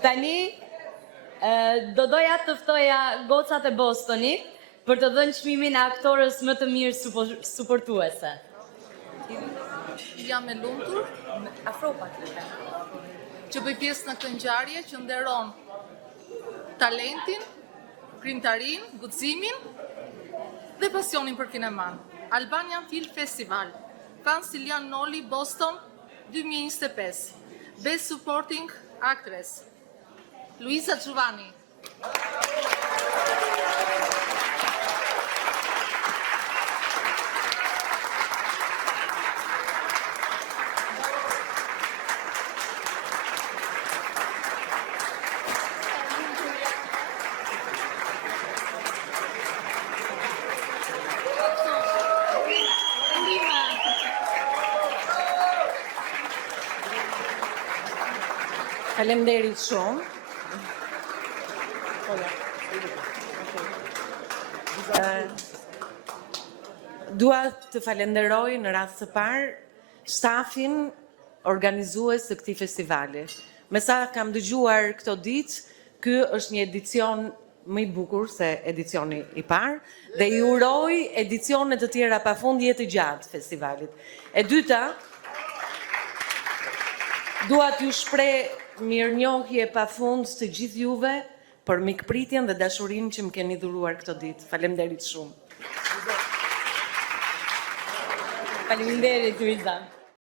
Tani, do doja të ftoja gocat e Bostonit për të dhënë çmimin e aktorës më të mirë suportuese. Jam e lumtur që bëj pjesë në këtë ngjarje që nderon talentin, krijimtarinë, guximin dhe pasionin për kineman. Albanian Film Festival, Cannes Cillian Noli, Boston, 2025. Best Supporting Actress, Luisa Giovanni. Faleminderit shumë. Dua të falenderoj në rast të parë stafin organizues të këtij festivali. Me sa kam dëgjuar këto ditë, ky është një edicion më i bukur se edicioni i parë dhe i uroj edicione të tjera pafund jetë të gjatë festivalit. E dyta, dua t'ju shpreh mirënjohje pafund të gjithë juve për mikpritjen dhe dashurinë që më keni dhuruar këto ditë. Faleminderit shumë. Faleminderit, Luiza.